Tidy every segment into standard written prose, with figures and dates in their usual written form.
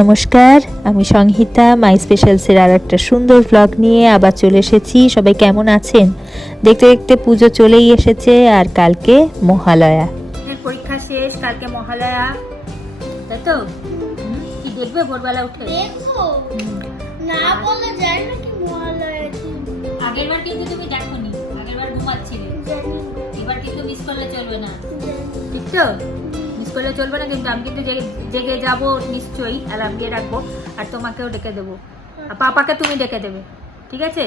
নমস্কার, আমি সংহিতা মাই স্পেশালসের আর একটা সুন্দর ব্লগ নিয়ে আবার চলে এসেছি। সবাই কেমন আছেন? দেখতে দেখতে পুজো চলেই এসেছে আর কালকে মহালয়া। পরীক্ষা শেষ, কালকে মহালয়া, তাই তো? কি দেখবে ভোরবেলা উঠে? দেখো না বলা যায় না কি মহালয়া কি। আগের বার কিন্তু তুমি দেখোনি, আগের বার ঘুমাচ্ছিলে। এবার কিন্তু মিস করলে চলবে না, ঠিক তো? মিস করলে চলবে না কিন্তু। আমি কিন্তু জেগে যাব নিশ্চয়ই, অ্যালার্ম দিয়ে রাখবো আর তোমাকেও ডেকে দেবো, আর পাপাকে তুমি ডেকে দেবে, ঠিক আছে?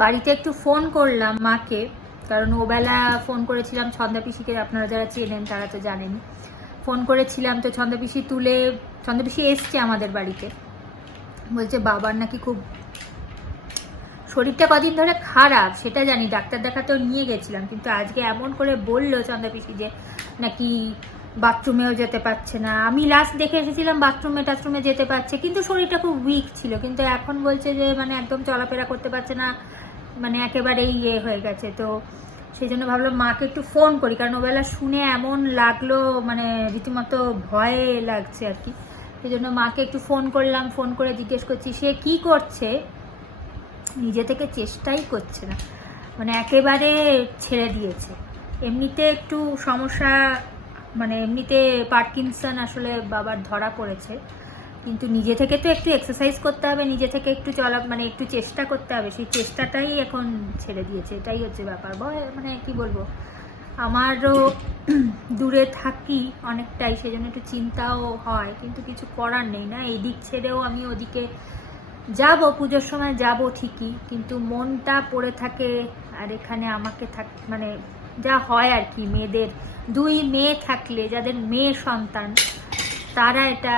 বাড়িতে একটু ফোন করলাম মাকে, কারণ ওবেলা ফোন করেছিলাম ছন্দা পিসিকে, আপনারা যারা চেনেন তারা তো জানেন। ফোন করেছিলাম তো ছন্দা পিসি এসছে আমাদের বাড়িতে, বলছে বাবার নাকি খুব শরীরটা কদিন ধরে খারাপ, সেটা জানি, ডাক্তার দেখাতেও নিয়ে গেছিলাম, কিন্তু আজকে এমন করে বললো চন্দা পিসি যে নাকি বাথরুমেও যেতে পারছে না। আমি লাস্ট দেখে এসেছিলাম টাথরুমে যেতে পারছে, কিন্তু শরীরটা খুব উইক ছিল, কিন্তু এখন বলছে যে মানে একদম চলাফেরা করতে পারছে না, মানে একেবারেই ইয়ে হয়ে গেছে। তো সেই জন্য ভাবলাম মাকে একটু ফোন করি, কারণ ওবেলা শুনে এমন লাগলো, মানে রীতিমতো ভয়ে লাগছে আর কি। সেই জন্য মাকে একটু ফোন করলাম, ফোন করে জিজ্ঞেস করছি সে কি করছে। নিজে থেকে চেষ্টাই করছে না, মানে একেবারে ছেড়ে দিয়েছে। এমনিতে একটু সমস্যা, মানে এমনিতে পার্কিনসন আসলে বাবার ধরা পড়েছে, কিন্তু নিজে থেকে তো একটু এক্সারসাইজ করতে হবে, নিজে থেকে একটু চলা, মানে একটু চেষ্টা করতে হবে, সেই চেষ্টাটাই এখন ছেড়ে দিয়েছে, এটাই হচ্ছে ব্যাপার। মানে কি বলবো, আমারও দূরে থাকি অনেকটাই, সেই জন্য একটু চিন্তাও হয়, কিন্তু কিছু করার নেই না। এই দিক ছেড়েও আমি ওদিকে যাব, পুজোর সময় যাব ঠিকই, কিন্তু মনটা পড়ে থাকে। আর এখানে আমাকে মানে যা হয় আর কি, মেয়েদের দুই মেয়ে থাকলে, যাদের মেয়ে সন্তান, তারা এটা,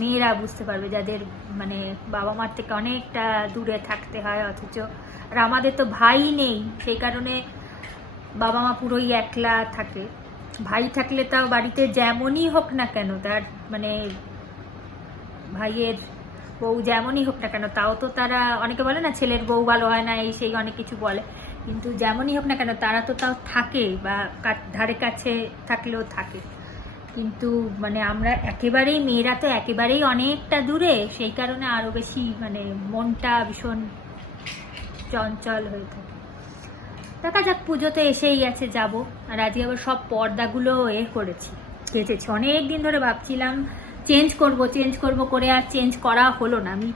মেয়েরা বুঝতে পারবে, যাদের মানে বাবা মার থেকে অনেকটা দূরে থাকতে হয়, অথচ আর আমাদের তো ভাই নেই, সেই কারণে বাবা মা পুরোই একলা থাকে। ভাই থাকলে তাও বাড়িতে যেমনই হোক না কেন, তার মানে ভাইয়ের বউ যেমনই হোক না কেন, তাও তো তারা, অনেকে বলে না ছেলের বউ ভালো হয় না, এই সেই অনেক কিছু বলে, কিন্তু যেমনই হোক না কেন তারা তো তাও থাকে, বা ধারে কাছে থাকলেও থাকে। কিন্তু মানে আমরা একেবারেই, মেয়েরা তো একেবারেই অনেকটা দূরে, সেই কারণে আরও বেশি মানে মনটা ভীষণ চঞ্চল হয়ে থাকে। দেখা যাক, পুজো তো এসেই গেছে, যাব। আর আজকে আবার সব পর্দাগুলো কেচেছি। অনেক দিন ধরে ভাবছিলাম চেঞ্জ করব করে আর চেঞ্জ করা হলো না। আমি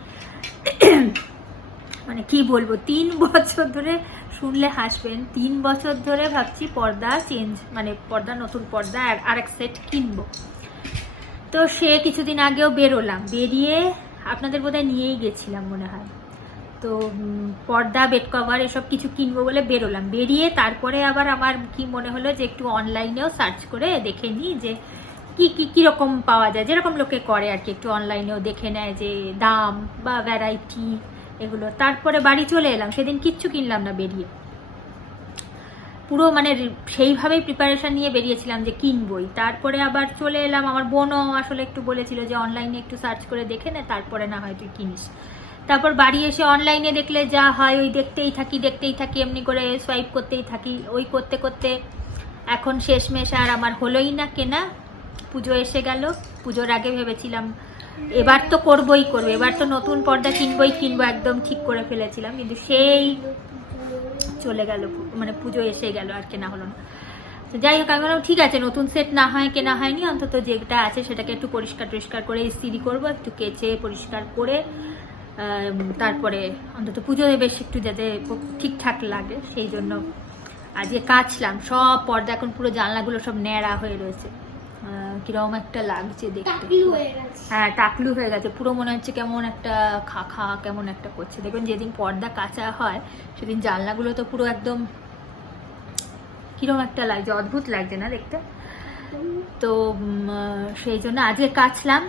মানে কি বলবো, 3 বছর ধরে, শুনলে হাসবেন, 3 বছর ধরে ভাবছি পর্দা চেঞ্জ, মানে নতুন পর্দা আর এক সেট কিনবো। তো সে কিছুদিন আগেও বেরিয়ে আপনাদের বোধহয় নিয়েই গেছিলাম মনে হয়। তো পর্দা, বেড কভার এসব কিছু কিনবো বলে বেরিয়ে তারপরে আবার আমার কি মনে হলো যে একটু অনলাইনেও সার্চ করে দেখে নিই যে কীরকম পাওয়া যায়, যেরকম লোকে করে আর কি, একটু অনলাইনেও দেখে নেয় যে দাম বা ভ্যারাইটি এগুলো। তারপরে বাড়ি চলে এলাম, সেদিন কিচ্ছু কিনলাম না, বেরিয়ে পুরো মানে সেইভাবেই প্রিপারেশন নিয়ে বেরিয়েছিলাম যে কিনবই। তারপরে আবার চলে এলাম, আমার বোনও আসলে একটু বলেছিল যে অনলাইনে একটু সার্চ করে দেখে নে, তারপরে না হয় তুই কিনিস। তারপর বাড়ি এসে অনলাইনে দেখলে যা হয়, ওই দেখতেই থাকি, এমনি করে সোয়াইপ করতেই থাকি, ওই করতে করতে এখন শেষমেশ আর আমার হলোই না কেনা। পুজো এসে গেল, পুজোর আগে ভেবেছিলাম এবার তো করবো, এবার তো নতুন পর্দা কিনবো, একদম ঠিক করে ফেলেছিলাম, কিন্তু সেই চলে গেল, মানে পুজো এসে গেল আর কেনা হলো না। তো যাই হোক, আমি বললাম ঠিক আছে, নতুন সেট না হয় কেনা হয়নি, অন্তত যেটা আছে সেটাকে একটু পরিষ্কার করে ইস্ত্রি করবো, একটু কেচে পরিষ্কার করে তারপরে অন্তত পুজোয় বেশ একটু যাতে ঠিকঠাক লাগে, সেই জন্য আজকে কাচলাম সব পর্দা। এখন পুরো জানলাগুলো সব ন্যাড়া হয়ে রয়েছে, কিরকম একটা লাগছে দেখতে। হ্যাঁ, টাকলু হয়ে গেছে পুরো, মনে হচ্ছে কেমন একটা খা কেমন একটা করছে। দেখবেন যেদিন পর্দা কাচা হয় সেদিন জানলাগুলো তো পুরো একদম কিরকম একটা লাগছে, অদ্ভুত লাগছে না দেখতে। তো সেই জন্য আজকে কাচলাম,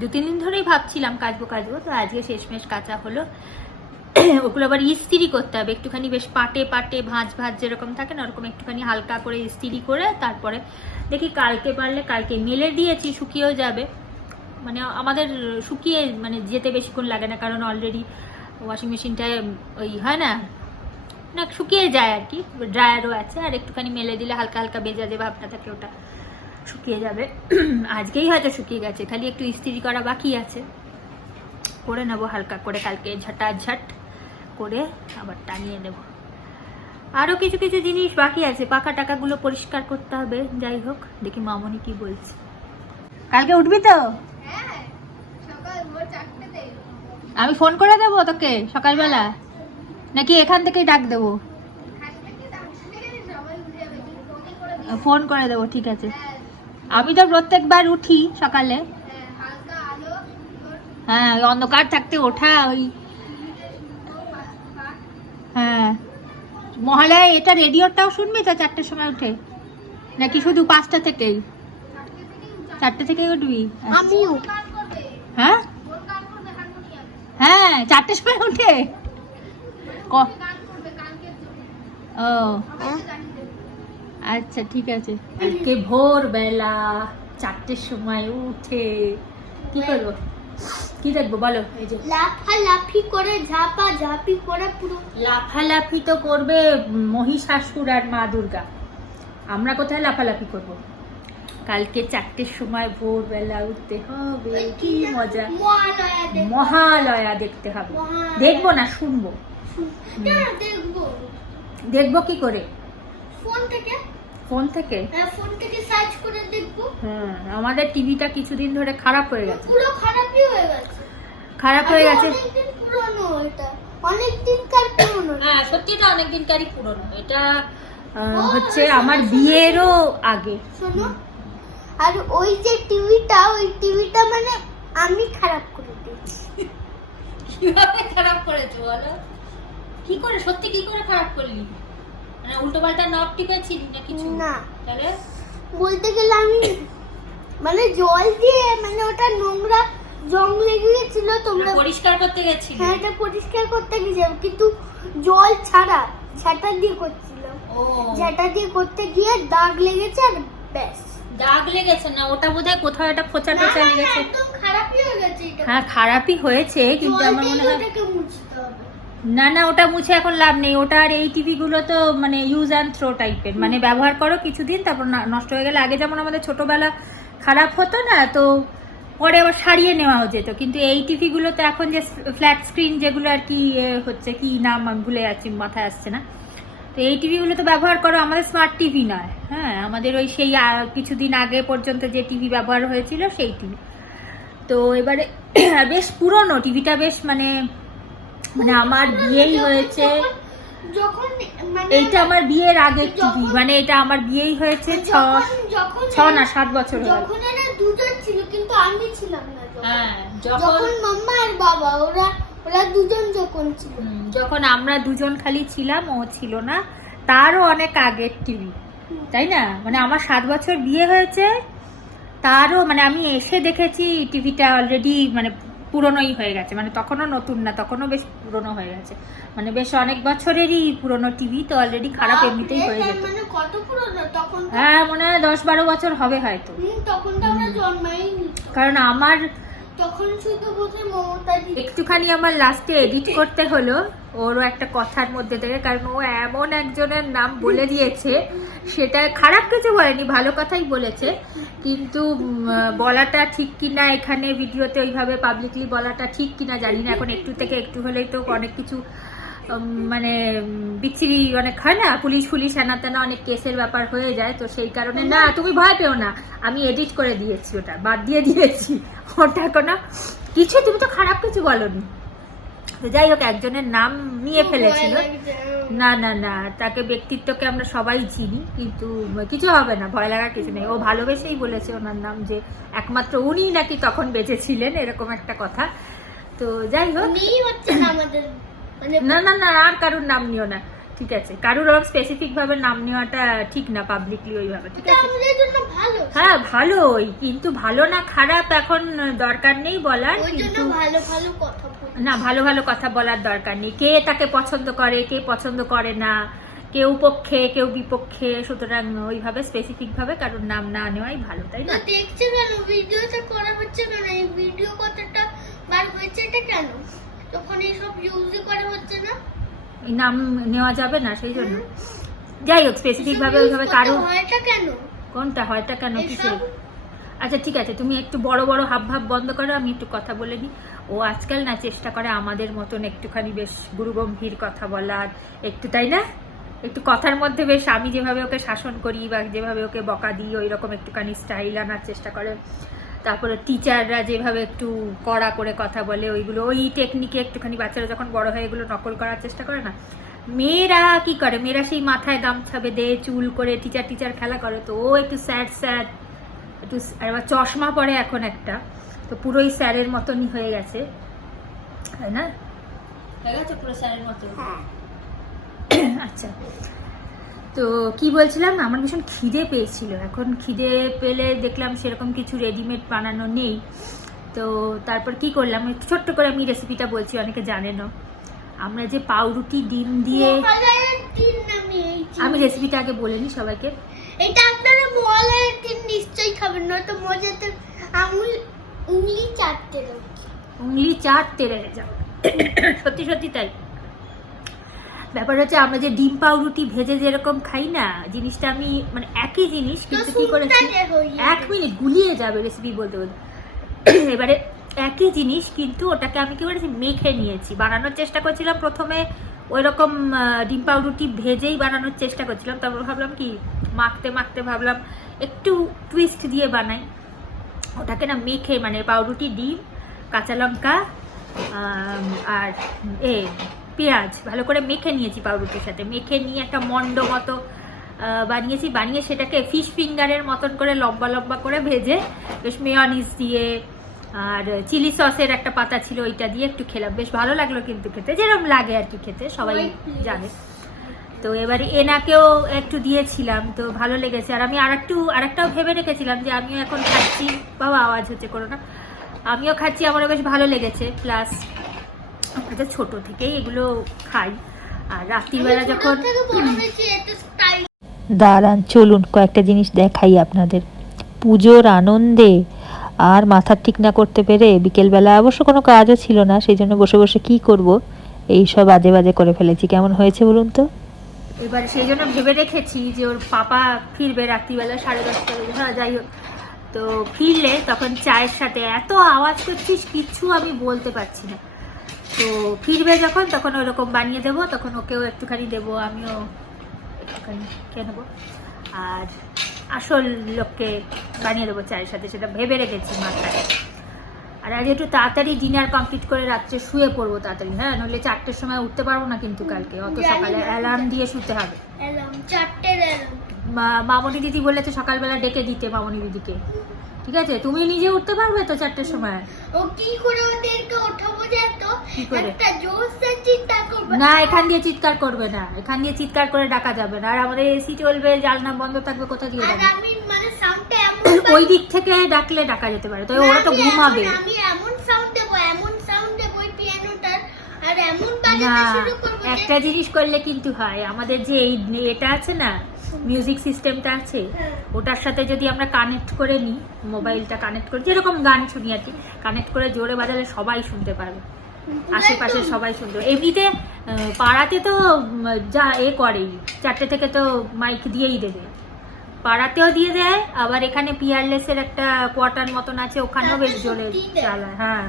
2-3 দিন ধরেই ভাবছিলাম কাচবো, তো আজকে শেষমেশ কাচা হলো। ওগুলো আবার ইস্ত্রি করতে হবে একটুখানি, বেশ পাটে ভাঁজ যেরকম থাকে না, ওরকম একটুখানি হালকা করে ইস্ত্রি করে তারপরে দেখি কালকে পারলে, কালকে মেলে দিয়েছি, শুকিয়েও যাবে, মানে আমাদের শুকিয়ে মানে যেতে বেশিক্ষণ লাগে না, কারণ অলরেডি ওয়াশিং মেশিনটায় ওই হয় না, শুকিয়ে যায় আর কি, ড্রায়ারও আছে, আর একটুখানি মেলে দিলে হালকা ভেজা যে ভাবটা থাকে ওটা শুকিয়ে যাবে। আজকেই হয়তো শুকিয়ে গেছে, খালি একটু ইস্ত্রি করা বাকি আছে। করে নেবো হালকা করে, কালকে ঝাঁটাঝাট করে আবার টানিয়ে দেব। আরও কিছু কিছু জিনিস বাকি আছে, পাকা টাকাগুলো পরিষ্কার করতে হবে। যাই হোক, দেখি মামনি কি বলছে। কালকে উঠবি তো? আমি ফোন করে দেবো তোকে সকালবেলা, নাকি এখান থেকেই ডাক দেবো? ফোন করে দেবো, ঠিক আছে। আমি তো প্রত্যেকবার উঠি সকালে। হ্যাঁ, ওই অন্ধকার থাকতে ওঠা, ওই হ্যাঁ। মহালয়া এটা রেডিওটাও শুনবি তো 4টের সময় উঠে, নাকি শুধু 5টা থেকেই? 4টে থেকেই উঠবি? আমিও। হ্যাঁ হ্যাঁ, 4টের সময় উঠে ও আচ্ছা, ঠিক আছে। আজকে ভোরবেলা 4টের সময় উঠে কি করবো, কি দেখবো বলো? এই যে লাফালাফি করে ঝাপাঝাপি করে পুরো। লাফালাফি তো করবে মহিষাসুর আর মা দুর্গা, আমরা কোথায় লাফালাফি করব? কালকে 4টের সময় ভোরবেলা উঠতে হবে, কি মজা। মহালয়া দেখতে হবে। দেখবো না, শুনবো। দেখবো কি করে? ফোন থেকে। ফোন থেকে? হ্যাঁ, ফোন থেকে সার্চ করে দেখবো। হ্যাঁ, আমাদের টিভিটা কিছুদিন ধরে খারাপ হয়ে গেছে। পুরো খারাপই হয়ে গেছে। খারাপ হয়ে গেছে। অনেকদিন পুরনো এটা, অনেকদিনকার পুরনো। হ্যাঁ, সত্যি এটা অনেকদিনকারই পুরনো। এটা হচ্ছে আমার বিয়েরও আগে। শোনো, আর ওই যে টিভিটা, ওই টিভিটা মানে আমি খারাপ করে দিয়েছি। কিভাবে খারাপ করেছো বলো? কি করে, সত্যি কি করে খারাপ করলি? মানে উল্টো পাল্টা নব টিপেছিলি না কিছু? না, তাহলে বলতে গেলে আমি মানে জল দিয়ে, মানে ওটা নোংরা জং লেগে গেছিল, তোমরা পরিষ্কার করতে গেছিলি? হ্যাঁ, এটা পরিষ্কার করতে গেছিলাম, কিন্তু জল ছাড়া ঝাঁটা দিয়ে করছিলাম। ও, ঝাঁটা দিয়ে করতে গিয়ে দাগ লেগেছে, আর ব্যাস। দাগ লেগেছে না? ওটা বোধহয় কোথাও একটা ফোঁচা টোচা লেগেছে। একদম খারাপই হয়ে গেছে এটা। হ্যাঁ, খারাপই হয়েছে, কিন্তু আমার মনে হয় ওটাকে মুছতে হবে। না না, ওটা মুছে এখন লাভ নেই। ওটা আর এই টিভি গুলো তো মানে ইউজ অ্যান্ড থ্রো টাইপের, মানে ব্যবহার করো কিছুদিন, তারপর নষ্ট হয়ে গেলে। আগে যেমন আমাদের ছোটবেলা খারাপ হতো না, তো পরে আবার সারিয়ে নেওয়া যেত। কিন্তু এই টিভি গুলো তো এখন যে ফ্ল্যাট স্ক্রিন যেগুলো আর কি হচ্ছে, কি নাম আমি ভুলে যাচ্ছি, মাথায় আসছে না। তো এই টিভিগুলো তো ব্যবহার করো, আমাদের স্মার্ট টিভি নয়। হ্যাঁ, আমাদের ওই সেই কিছুদিন আগে পর্যন্ত যে টিভি ব্যবহার হয়েছিল সেই টিভি। তো এবারে বেশ পুরনো টিভিটা, বেশ মানে মানে আমার বিয়েই হয়েছে যখন, মানে এইটা আমার বিয়ের আগের টিভি, মানে এটা আমার বিয়েই হয়েছে 6 না 7 বছর হয়ে গেল। যখন এরা দুজন ছিল, কিন্তু আমি ছিলাম না। হ্যাঁ, যখন মাম্মা আর বাবা ওরা দুজন যখন ছিল, যখন আমরা দুজন খালি ছিলাম, ও ছিল না, তারও অনেক আগের টিভি, তাই না? মানে আমার 7 বছর বিয়ে হয়েছে, তারও মানে আমি এসে দেখেছি টিভিটা অলরেডি মানে পুরনোই হয়ে গেছে। মানে তখনও নতুন না, তখনও বেশ পুরনো হয়ে গেছে, মানে বেশ অনেক বছরেরই পুরনো টিভি। তো অলরেডি খারাপ এমনিতেই হয়ে যেত। মানে কত পুরনো তখন? হ্যাঁ, মনে হয় 10-12 বছর হবে হয়তো। তখন তো আমরা জন্মাইনি। কারণ আমার তখন শুধু বোধহয় মমতা দি একটুখানি আমার লাস্টে এডিট করতে হলো ওরও একটা কথার মধ্যে থেকে, কারণ ও এমন একজনের নাম বলে দিয়েছে, সেটা খারাপ কিছু বলেনি, ভালো কথাই বলেছে, কিন্তু বলাটা ঠিক কিনা এখানে ভিডিওতে ওইভাবে পাবলিকলি বলাটা ঠিক কিনা জানি না। এখন একটু থেকে একটু হলেই তো অনেক কিছু মানে বিচ্ছিরি অনেক হয় না, পুলিশ হেনা তেনা অনেক কেসের ব্যাপার হয়ে যায়। তো সেই কারণে না, তুমি ভয় পেও না, আমি এডিট করে দিয়েছি, ওটা বাদ দিয়ে দিয়েছি, ওটা কোনো কিছু, তুমি তো খারাপ কিছু বলনি। তো যাই হোক, একজনের নাম নিয়ে ফেলেছিল। না না না, তাকে ব্যক্তিত্বকে আমরা সবাই চিনি, কিন্তু কিছু হবে না, ভয় লাগার কিছু নেই। ও ভালোবেসেই বলেছে ওনার নাম, যে একমাত্র উনি নাকি তখন বেঁচে ছিলেন, এরকম একটা কথা। তো যাই হোক, উনিই হচ্ছেন আমাদের, মানে না না না, আর কারুর নাম নিও না, ঠিক আছে? কারুর ওরকম স্পেসিফিক ভাবে নাম নেওয়াটা ঠিক না পাবলিকলি ওইভাবে, ঠিক আছে? আমাদের জন্য ভালো। হ্যাঁ, ভালোই, কিন্তু ভালো না খারাপ এখন দরকার নেই বলার। ওই জন্য কিন্তু ভালো ভালো কথা বলি। না, ভালো ভালো কথা বলার দরকার নেই। কে তাকে পছন্দ করে, কে পছন্দ করে না, কেউ পক্ষে কেউ বিপক্ষে, সুতরাং ওইভাবে স্পেসিফিক ভাবে কারোর নাম না নেওয়াই ভালো, তাই না? তো দেখছে কেন ভিডিওটা করা হচ্ছে কেন? এই ভিডিও কথাটা বার হয়েছে এটা কেন? তখন এইসব ইউজ করা হচ্ছে না, এই নাম নেওয়া যাবে না, সেই জন্য। যাই হোক, স্পেসিফিক ভাবে ওইভাবে কারোর হয়টা কেন? কোনটা হয়টা কেন, কিছু আচ্ছা ঠিক আছে, তুমি একটু বড় বড় হাব ভাব বন্ধ করো, আমি একটু কথা বলে নিই। ও আজকাল না চেষ্টা করে আমাদের মতন একটুখানি বেশ গুরুগম্ভীর কথা বলার, একটু, তাই না? একটু কথার মধ্যে বেশ আমি যেভাবে ওকে শাসন করি বা যেভাবে ওকে বকা দিই ওই রকম একটুখানি স্টাইল আনার চেষ্টা করে। তারপরে টিচাররা যেভাবে একটু কড়া করে কথা বলে ওইগুলো, ওই টেকনিকে একটুখানি বাচ্চারা যখন বড় হয় এগুলো নকল করার চেষ্টা করে না। মেয়েরা কি করে, মেয়েরা সেই মাথায় গামছা বেঁধে চুল করে টিচার খেলা করে, তো ও একটু স্যাড একটু, আবার চশমা পরে এখন একটা, তো পুরোই স্যারের মতনই হয়ে গেছে, তাই না? হয়ে গেছে পুরো স্যারের মতো। আচ্ছা, তো কি বলছিলাম, আমার ভীষণ খিদে পেয়েছিল। এখন খিদে পেলে দেখলাম সেরকম কিছু রেডিমেড বানানো নেই, তো তারপর কি করলাম, ছোট্ট করে আমি রেসিপিটা বলছি, অনেকে জানে না। আমরা যে পাউরুটি ডিম দিয়ে, আমি রেসিপিটা আগে বলে নিই সবাইকে। এটা আপনারা মলার দিন নিশ্চয়ই খাবেন, নয়তো মজাতে উংলি চাটতে দেবে, উংলি চাটতে রয়ে যাবে। সত্যি সত্যি তাই। ব্যাপার হচ্ছে আমরা যে ডিম পাউরুটি ভেজে যেরকম খাই না, জিনিসটা আমি মানে একই জিনিস, কিন্তু কি করেছি, 1 মিনিট গুলিয়ে যাবে রেসিপি বলতে বলতে। এবারে একই জিনিস, কিন্তু ওটাকে আমি কি করেছি, মেখে নিয়েছি। বানানোর চেষ্টা করছিলাম প্রথমে ওই রকম ডিম পাউরুটি ভেজেই বানানোর চেষ্টা করছিলাম, তারপর ভাবলাম কি মাখতে মাখতে ভাবলাম একটু টুইস্ট দিয়ে বানাই। ওটাকে না মেখে, মানে পাউরুটি, ডিম, কাঁচা লঙ্কা আর পেঁয়াজ ভালো করে মেখে নিয়েছি পাউরুটির সাথে। মেখে নিয়ে একটা মন্ড মতো বানিয়েছি, বানিয়ে সেটাকে ফিশ ফিঙ্গারের মতন করে লম্বা লম্বা করে ভেজে বেশ মেয়নিজ দিয়ে আর চিলি সসের একটা পাতা ছিল ওইটা দিয়ে একটু খেলাম, বেশ ভালো লাগলো কিন্তু খেতে, যেরকম লাগে আর কি খেতে সবাই জানে। তো এবারে এনাকেও একটু দিয়েছিলাম, তো ভালো লেগেছে। আর আমি আরেকটাও ভেবে রেখেছিলাম যে আমিও এখন খাচ্ছি, বাবা আওয়াজ হচ্ছে করো না, আমিও খাচ্ছি, আমারও বেশ ভালো লেগেছে। প্লাস আমরা তো ছোটো থেকেই এগুলো খাই, আর রাত্রিবেলা যখন, দাঁড়ান চলুন কয়েকটা জিনিস দেখাই আপনাদের। পুজোর আনন্দে আর মাথা ঠিক না করতে পেরে বিকেলবেলা অবশ্য কোনো কাজও ছিল না, সেই জন্য বসে বসে কী করব, এই সব আজে বাজে করে ফেলেছি। কেমন হয়েছে বলুন তো? এবার সেই জন্য ভেবে রেখেছি যে ওর পাপা ফিরবে রাত্রিবেলা 10:30 বাজে, হ্যাঁ যাই হোক, তো ফিরলে তখন চায়ের সাথে, এত আওয়াজ করছিস কিচ্ছু আমি বলতে পারছি না, তো ফিরবে যখন তখন ওরকম বানিয়ে দেবো, তখন ওকেও একটুখানি দেবো, আমিও একটুখানি খেয়ে নেবো, আর আসল লোককে বানিয়ে দেবো চায়ের সাথে, সেটা ভেবে রেখেছি মাথায়। আর আজ একটু তাড়াতাড়ি ডিনার কমপ্লিট করে রাত্রে শুয়ে পড়বো তাড়াতাড়ি, হ্যাঁ, নইলে 4টের সময় উঠতে পারবো না কিন্তু কালকে, অত সকালে অ্যালার্ম দিয়ে শুতে হবে। মামনি দিদি বলেছে সকালবেলা ডেকে দিতে, মামনি দিদিকে, ঠিক আছে? তুমি নিজে উঠতে পারবে তো 4টের সময়? ও কি করে ওদেরকে ওঠাবো যেত, কি করে? একটা জোরসে চিৎকার করবে না, এখান দিয়ে চিৎকার করবে না, এখান দিয়ে চিৎকার করে ডাকা যাবে না, আর আমাদের এসি চলবে, জানলা বন্ধ থাকবে, কোথা দিয়ে আর যাবে? আমি মানে সাউন্ডটা এমন ওই দিক থেকে ডাকলে ডাকা যেতে পারে, তো ওরা তো ঘুমাবে। আমি এমন সাউন্ড দেবো ওই পিয়ানোটার, আর এমন না, বাজাতে শুরু করব একটা জিনিস করলে কিন্তু হয়, আমাদের যে এই এটা আছে না, মিউজিক সিস্টেমটা আছে, ওটার সাথে যদি আমরা কানেক্ট করে নিই, মোবাইলটা কানেক্ট করে, যেরকম গান শুনি আর কি, কানেক্ট করে জোরে বাজালে সবাই শুনতে পারবে, আশেপাশে সবাই শুনতে পারবে। এমনিতে পাড়াতে তো যা করেই 4টে থেকে তো মাইক দিয়েই দেবে, পাড়াতেও দিয়ে দেয়, আবার এখানে পিয়ারলেসের একটা কোয়ার্টার মতন আছে, ওখানেও বেশ জোরে চালায়, হ্যাঁ,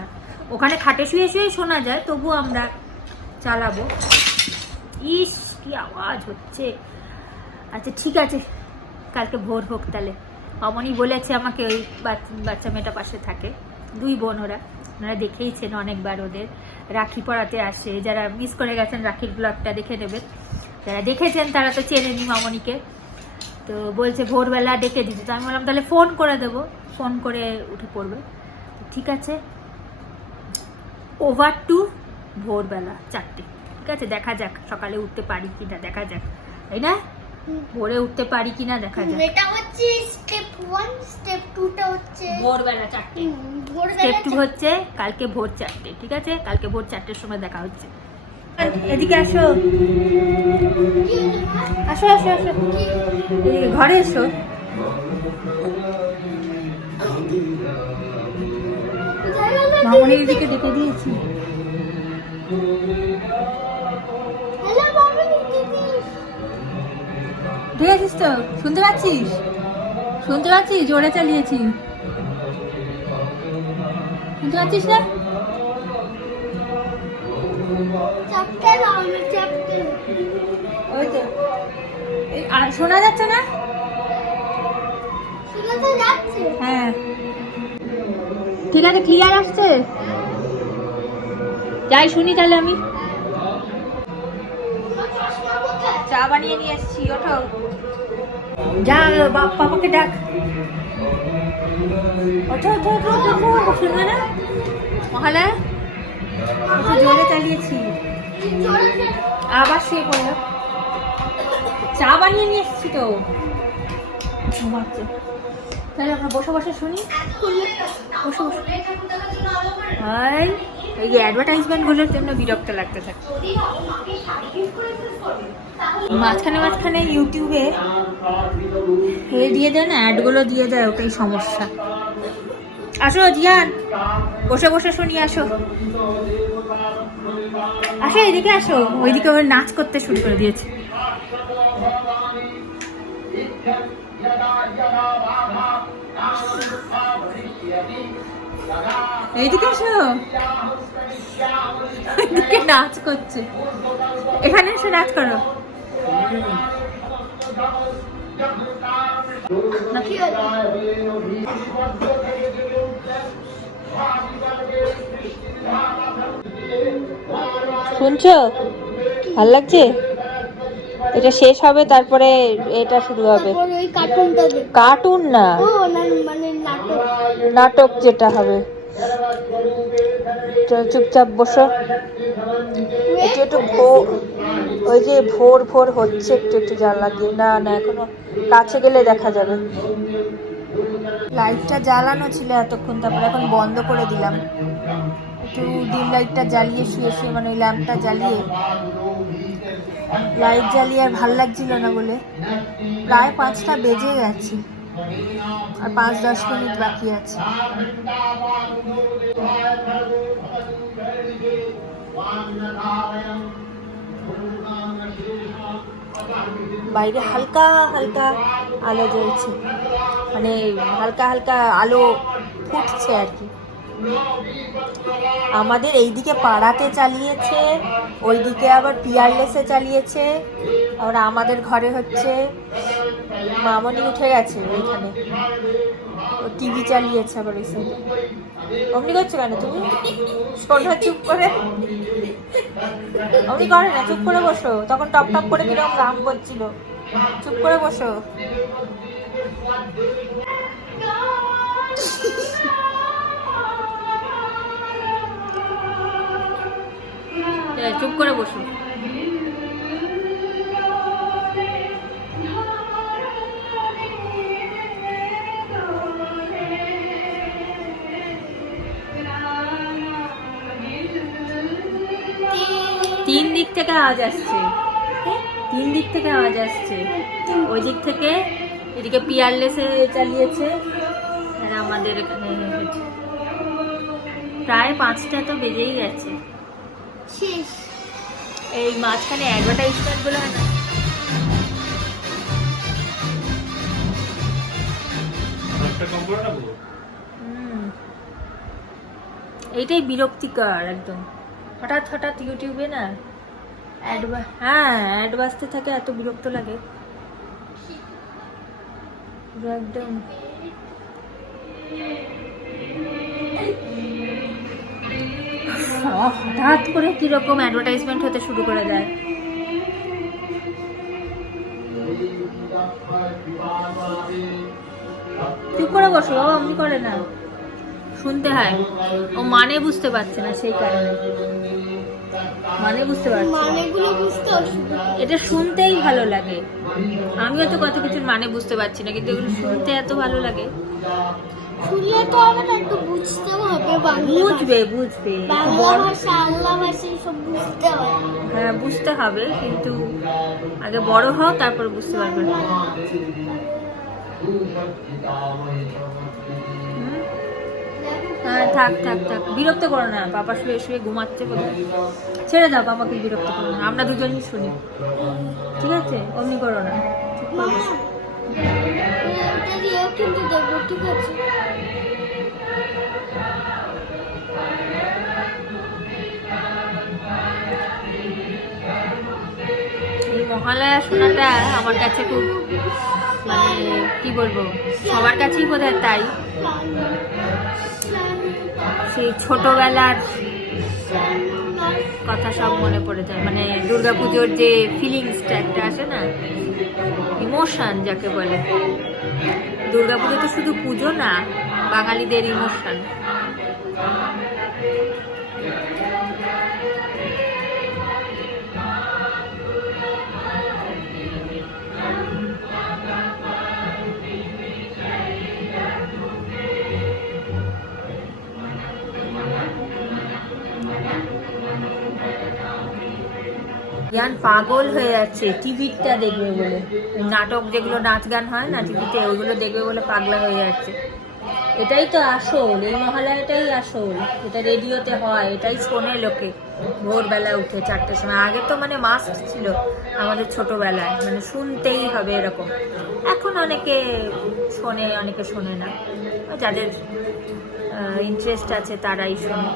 ওখানে খাটে শুয়ে শুয়ে শোনা যায়, তবু আমরা চালাবো। ইস কি আওয়াজ হচ্ছে। আচ্ছা ঠিক আছে, কালকে ভোর হোক তাহলে। অমনি বলেছে আমাকে, ওই বাচ্চা মেয়েটা পাশে থাকে, 2 বোন ওরা দেখেইছেন অনেকবার, ওদের রাখি পরাতে আসে, যারা মিস করে গেছেন রাখির ব্লগটা দেখে নেবেন, যারা দেখেছেন তারা তো চেনেনি মামনিকে। তো বলছে ভোরবেলা ডেকে দিতে, তো আমি বললাম তাহলে ফোন করে দেবো, ফোন করে উঠে পড়বে। ঠিক আছে, ওভার টু ভোরবেলা 4টে, ঠিক আছে, দেখা যাক সকালে উঠতে পারি কিনা, দেখা যাক, তাই না? ভোরে উঠতে পারি কিনা দেখা যাক। এটা হচ্ছে স্টেপ 1, স্টেপ 2টা হচ্ছে ভোরবেলা 4টে, স্টেপ 2 হচ্ছে কালকে ভোর 4টে, ঠিক আছে? কালকে ভোর 4টের সময় দেখা হচ্ছে। এদিকে আসো, আসো আসো আসো, এদিকে ঘরে এসো। মামনি দিদিকে ডেকে দিয়েছি। ঠিক আছিস তো? শুনতে পাচ্ছিস? জোরে চালিয়েছি। শুনতে পাচ্ছিস না? চাপতে দাও না, চাপতে। ওই তো আর শোনা যাচ্ছে না? শোনা তো যাচ্ছে। হ্যাঁ ঠিক আছে, ক্লিয়ার আসছে। যাই শুনি তাহলে আমি। চা বানিয়ে নিয়ে এসছি, ওঠো। যা পাপাকে ডাক। ওঠো ওঠো ওঠো ওঠো, শুনবে না? মহালয়া কত জোরে চালিয়েছি, আবার শুয়ে পড়লো। চা বানিয়ে নিয়ে এসছি তো, ঘুমাচ্ছে। তাহলে আমরা বসে বসে শুনি। বসে বসে হাই, এই যে অ্যাডভার্টাইজমেন্টগুলোর জন্য বিরক্ত লাগতে থাকে। মাঝখানে মাঝখানে ইউটিউবে দিয়ে দেয় না, অ্যাডগুলো দিয়ে দেয়, ওটাই সমস্যা। আসো জিয়ান, বসে বসে শুনি, আসো আসো এদিকে আসো। ওইদিকে ওর নাচ করতে শুরু করে দিয়েছে। এইদিকে আসো, ওইদিকে নাচ করছে, এখানে এসে নাচ করো। শুনছো? ভাল লাগছে? এটা শেষ হবে, তারপরে এটা শুরু হবে। তারপর ওই কার্টুনটা দেখ। কার্টুন না, ও না, মানে নাটক। নাটক যেটা হবে। চুপচাপ বসো। একটু একটু ওই যে ভোর ভোর হচ্ছে, একটু একটু জ্বালা দিয়ে। না না, এখনো কাছে গেলে দেখা যাবে। লাইটটা জ্বালানো ছিল এতক্ষণ, তারপরে এখন বন্ধ করে দিলাম। একটু ডিম লাইটটা জ্বালিয়ে শুয়ে শুয়ে, মানে ওই ল্যাম্পটা জ্বালিয়ে, লাইট জ্বালিয়ে আর ভাল লাগছিল না বলে। প্রায় 5টা বেজে গেছে, আর 5-10 মিনিট বাকি আছে। বাইরে হালকা হালকা আলো জ্বলছে, মানে হালকা হালকা আলো ফুটছে আর কি। আমাদের এইদিকে পাড়াতে চালিয়েছে, ওইদিকে আবার পিয়ারলেসে চালিয়েছে, আবার আমাদের ঘরে হচ্ছে মামনি উঠে গেছে ওইখানে, ও টিভি চালিয়েছে আবার ওই সাইডে। অমনি করছো কেন তুমি? শোনা, চুপ করে। অমনি করে না, চুপ করে বসো। তখন টপ টপ করে কিরকম গান করছিল, চুপ করে বসো। চুপ করে বসো। তিন দিক থেকে আওয়াজ আসছে, তিন দিক থেকে আওয়াজ আসছে। ওই দিক থেকে এদিকে পিয়ারলেসে চালিয়েছে, আর আমাদের এখানে প্রায় 5টা তো বেজেই গেছে। এই মাঝখানে অ্যাডভার্টাইজমেন্ট গুলো হয় না, এইটাই বিরক্তিকর একদম। হঠাৎ হঠাৎ ইউটিউবে না অ্যাড বাজতে থাকে, এত বিরক্ত লাগে একদম। হঠাৎ করে কিরকম অ্যাডভার্টাইজমেন্ট হতে শুরু করে দেয়। চুপ করে বসো বাবা, অমনি করে না, শুনতে হয়। ও মানে বুঝতে পারছে না, সেই কারণে মানে বুঝতে পারছি, মানেগুলো বুঝতে অসুবিধা। এটা শুনতেই ভালো লাগে। আমিও তো কত কিছুর মানে বুঝতে পারছি না, কিন্তু এগুলো শুনতে এত ভালো লাগে। শুনলে তো আবার একটু বুঝতেও হবে, বুঝবে বুঝবে বাংলা ভাষা, আল্লাহ ভাষা সব বুঝতে হবে। হ্যাঁ বুঝতে হবে, কিন্তু আগে বড় হও, তারপর বুঝতে পারবে। হ্যাঁ থাক থাক থাক, বিরক্ত করো না। পাপা শুয়ে শুয়ে ঘুমাচ্ছে কোথায়, ছেড়ে দাও পাপাকে, বিরক্ত করো না। আমরা দুজনই শুনি, ঠিক আছে? অমনি করো না, চুপ করে বসো। ওটা দিয়েও কিন্তু দেখবো, ঠিক আছে? মহালয়া শোনাটা আমার কাছে খুব মানে কি বলবো, সবার কাছেই বোধহয় তাই, সেই ছোটবেলার কথা সব মনে পড়ে যায়। মানে দুর্গাপুজোর যে ফিলিংসটা একটা আসে না, ইমোশন যাকে বলে, দুর্গাপুজো তো শুধু পুজো না, বাঙালিদের ইমোশন। জ্ঞান পাগল হয়ে যাচ্ছে টিভিটা দেখবে বলে, নাটক যেগুলো নাচ গান হয় না টিভিতে, ওইগুলো দেখবে বলে পাগলা হয়ে যাচ্ছে। এটাই তো আসল, এই মহালয়াটাই আসল, এটা রেডিওতে হয়, এটাই শোনে লোকে ভোরবেলা উঠে 4টের সময়। আগে তো মানে মাস্ট ছিল আমাদের ছোটবেলায়, মানে শুনতেই হবে এরকম। এখন অনেকে শোনে, অনেকে শোনে না, যাদের ইন্টারেস্ট আছে তারাই শোনে।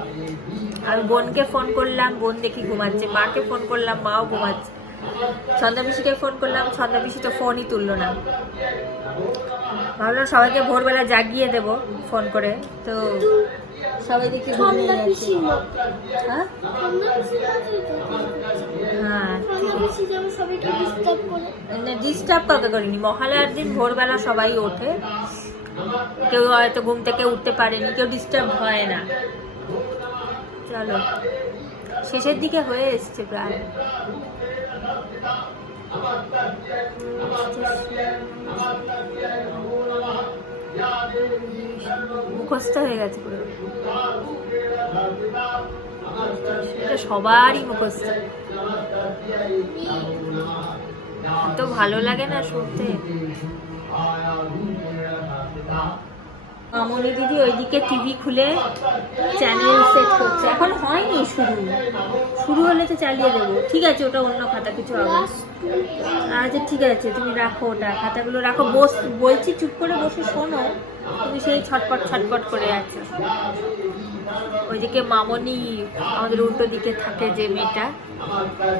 আমি বোনকে ফোন করলাম, বোন দেখি ঘুমাচ্ছে, মাকে ফোন করলাম, মাও ঘুমাচ্ছে, সন্ধ্যা পিসিকে ফোন করলাম, সন্ধ্যা পিসি তো ফোনই তুললো না। ভাবলাম সবাইকে ভোরবেলা জাগিয়ে দেব ফোন করে, তো সবাই দেখি ঘুমিয়ে যাচ্ছে। হ্যাঁ, ডিস্টার্ব কাউকে করিনি। মহালয়ার দিন ভোরবেলা সবাই ওঠে, কেউ হয়তো ঘুম থেকে উঠতে পারেনি, কেউ ডিস্টার্ব হয় না। চলো, শেষের দিকে হয়ে এসছে প্রায়। মুখস্থ হয়ে গেছে পুরো, এটা সবারই মুখস্থ। এত ভালো লাগে না শুনতে। মামনি দিদি ওইদিকে টিভি খুলে চ্যানেল সেট করছে, এখন হয়নি, শুরু হলে তো চালিয়ে দেবো। ঠিক আছে, ওটা অন্য খাতা, কিছু হবে। আচ্ছা ঠিক আছে, তুমি রাখো ওটা, খাতাগুলো রাখো, বলছি চুপ করে বসে শোনো, তুমি সেই ছটপট ছটপট করে যাচ্ছো। ওইদিকে মামনি, আমাদের উল্টো দিকে থাকে যে মেয়েটা,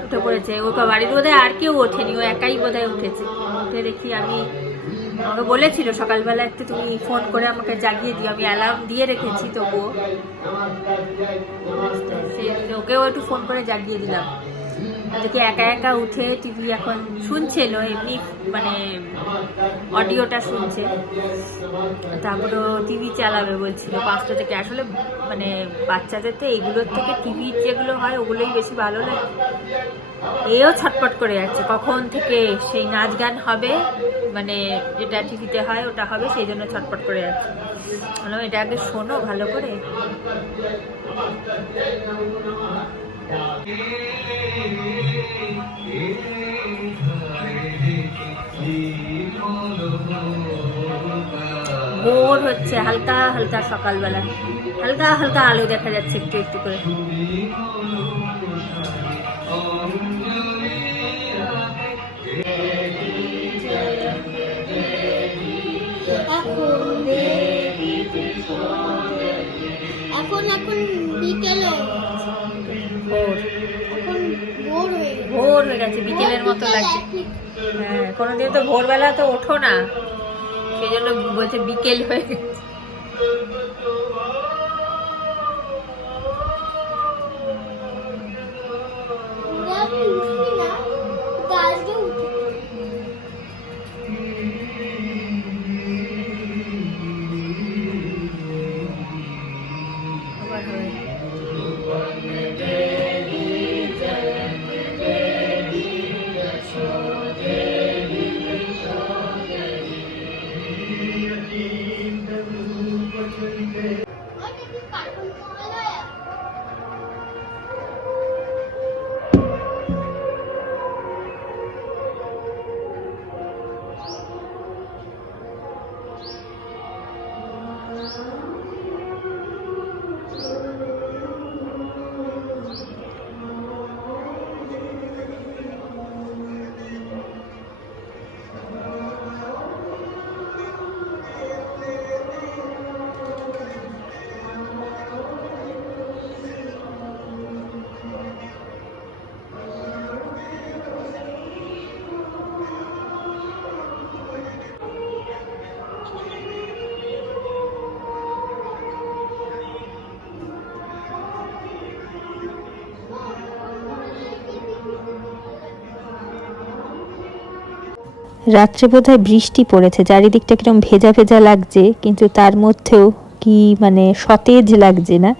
উঠে পড়েছে। ওকে বাড়িতে বোধহয় আর কেউ ওঠেনি, ও একাই বোধহয় উঠেছে। উঠে দেখি আমি, আমাকে বলেছিল সকালবেলা একটু তুমি ফোন করে আমাকে জাগিয়ে দিও, আমি অ্যালার্ম দিয়ে রেখেছি, তবুও ওকেও একটু ফোন করে জাগিয়ে দিলাম। দেখি একা একা উঠে টিভি এখন শুনছে, এমনি মানে অডিওটা শুনছে, তারপরে টিভি চালাবে বলছিল 5টা থেকে। আসলে মানে বাচ্চাদের তো এইগুলোর থেকে টিভি যেগুলো হয় ওগুলোই বেশি ভালো লাগে। এও ছটপট করে যাচ্ছে, কখন থেকে সেই নাচ গান হবে, মানে যেটা টিভিতে হয় ওটা হবে, সেই জন্য ছটপট করে যাচ্ছে। বললাম এটা আগে শোনো ভালো করে। ভোর হচ্ছে, হালকা হালকা সকালবেলা, হালকা হালকা আলো দেখা যাচ্ছে একটু একটু করে। এখন বিকেলে ভোর হয়ে গেছে, বিকেলের মতো লাগছে। হ্যাঁ, কোনোদিন তো ভোরবেলা তো ওঠো না, সেই জন্য বলছে বিকেল হয়ে গেছে। রাত্রে বোধহয় বৃষ্টি পড়েছে, চারিদিকটা কিরকম ভেজা ভেজা লাগছে, কিন্তু তার মধ্যেও কি মানে সতেজ লাগছে না।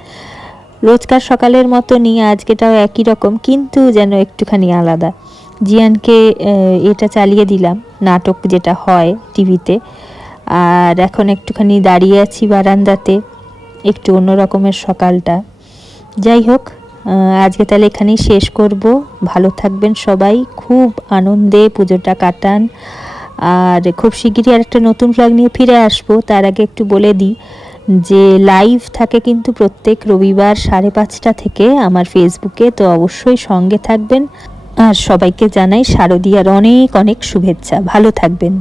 রোজকার সকালের মতনই আজকেটাও একই রকম, কিন্তু যেন একটুখানি আলাদা। জিয়ানকে এটা চালিয়ে দিলাম, নাটক যেটা হয় টিভিতে, আর এখন একটুখানি দাঁড়িয়ে আছি বারান্দাতে, একটু অন্য রকমের সকালটা। যাই হোক, আজকে তাহলে এখানেই শেষ করব। ভালো থাকবেন সবাই, খুব আনন্দে পুজোটা কাটান। আর খুব শিগগিরই আর একটা নতুন ব্লগ নিয়ে ফিরে আসবো। তার আগে একটু বলে দিই যে লাইভ থাকে কিন্তু প্রত্যেক রবিবার 5:30 থেকে আমার ফেসবুকে, তো অবশ্যই সঙ্গে থাকবেন। আর সবাইকে জানাই শারদীয়ার অনেক অনেক শুভেচ্ছা। ভালো থাকবেন।